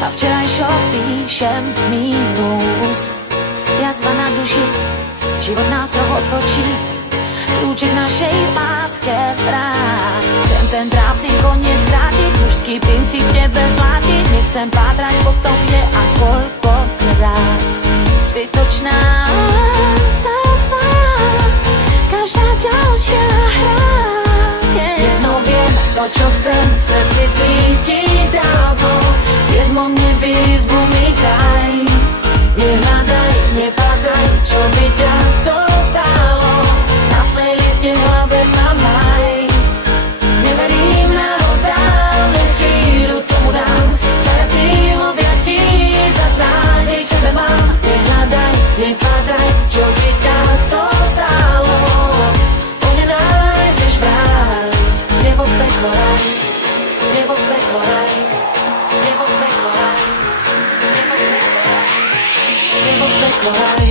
Sa včerajšok píšem mínus. Jazva na duši, život nás trochu odbočí. Kľúček našej láske vráť. Chcem ten trápny koniec vrátiť, mužský princíp tebe zvlátiť. Nechcem pátrať po tom, kde a koľkokrát. Zbytočná sa zdá každá ďalšia hra. Jedno viem, to čo chcem v srdci cítiť dávno. V siedmom nebi izbu mi daj. Nehľadaj, nepadaj, čo by ťa to stálo. Na playliste v hlave mám maj. Neverím náhodám, len chvíľu tomu dám. Zajatým objatí zas nádej v sebe mám. Nehľadaj, nepadaj, čo by ťa to stálo. Po mne nájdeš vraj. Nebo peklo raj, nebo peklo raj, nebo peklo raj, nebo peklo raj.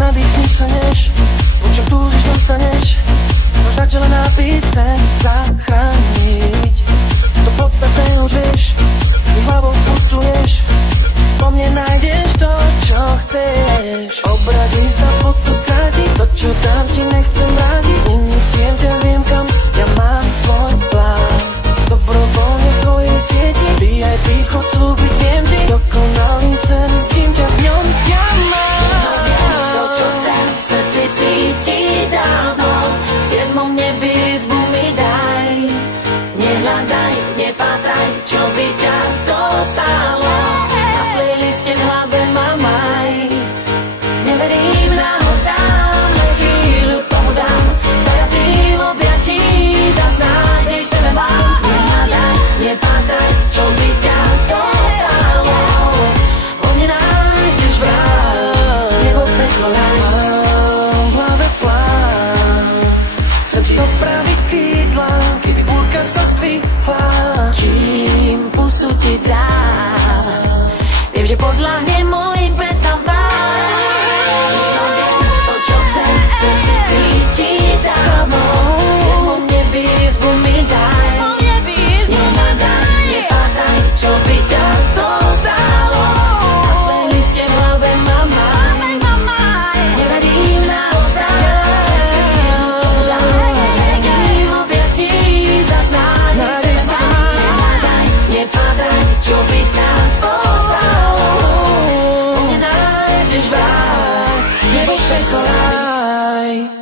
Nadýchneš sa než, po čom túžiš dostaneš. Máš na čele nápis chcem zachrániť. To podstatné už vieš, ty hlavou putuješ. Po mne nájdeš to, čo chceš. Obrazí sa pod to skráti, to čo dám ti nechcem vrátiť. Nenesiem ťa, viem kam, ja mám svoj plán. Dobrovoľne v tvojej sieti, VIP chod slúbiť viem ti. Dokonalý sen, kým ťa v ňom ja mám. To čo chcem v srdci cítiť dávno. V siedmom nebi izbu mi daj. Nehľadaj, nepátraj, čo by ťa to stálo. Na playliste v hlave mám maj. Neverím náhodám, len chvíľu tomu dám. Zajatým objatí zas nádej v sebe mám. Nehľadaj, nepátraj, čo by ťa to stálo. Po mne nájdeš vraj. Nebo peklo raj. Mám v hlave plán, chcem ti opraviť krídla, keby búrka sa zdvihla. Čím pusu ti dám, viem, že podľahne mojim predstavám. To, čo chcem v srdci cítiť dávno. V siedmom nebi izbu mi daj. Nehľadaj, nepátraj, čo by ťa to stálo. Na playliste v hlave mám maj. Neverím náhodám, zajatým objatí zas nádej v sebe mám. Nehľadaj, nepátraj, čo by ťa to stálo. Po mne nájdeš vraj, nebo peklo raj.